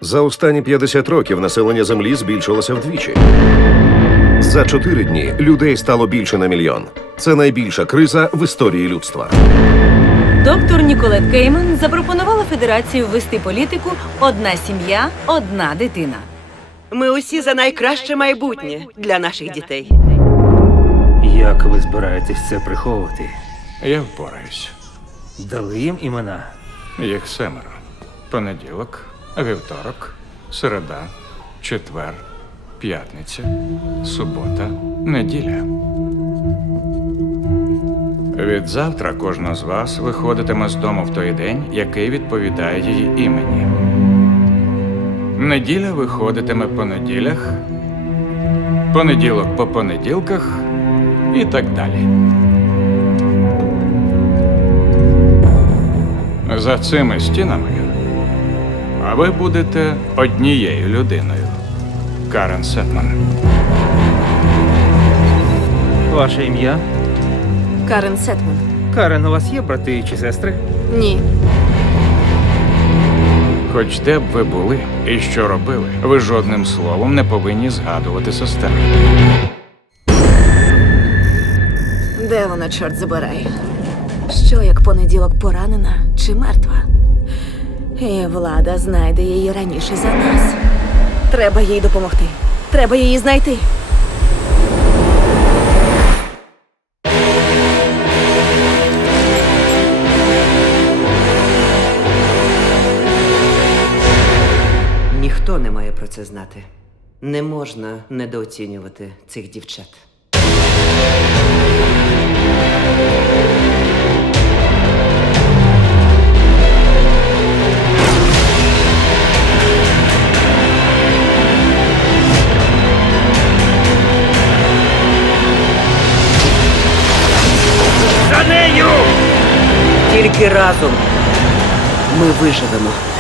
За останні 50 років населення Землі збільшилося вдвічі. За 4 дні людей стало більше на мільйон. Це найбільша криза в історії людства. Доктор Ніколет Кейман запропонувала Федерації ввести політику «Одна сім'я, одна дитина». Ми усі за найкраще майбутнє для наших дітей. Як ви збираєтесь це приховувати? Я впораюсь. Дали їм імена? Їх 7. Понеділок, вівторок, середа, четвер, п'ятниця, субота, неділя. Відзавтра кожна з вас виходитиме з дому в той день, який відповідає її імені. Неділя виходитиме по неділях, понеділок по понеділках і так далі. За цими стінами а ви будете однією людиною. Карен Сетман. Ваше ім'я? Карен Сетман. Карен, у вас є брати чи сестри? Ні. Хоч де б ви були і що робили, ви жодним словом не повинні згадувати сестер. Де вона, чорт забирай? Що, як понеділок поранена чи мертва? І влада знайде її раніше за нас. Треба їй допомогти. Треба її знайти. Ніхто не має про це знати. Не можна недооцінювати цих дівчат. За нею! Тільки разом ми виживемо.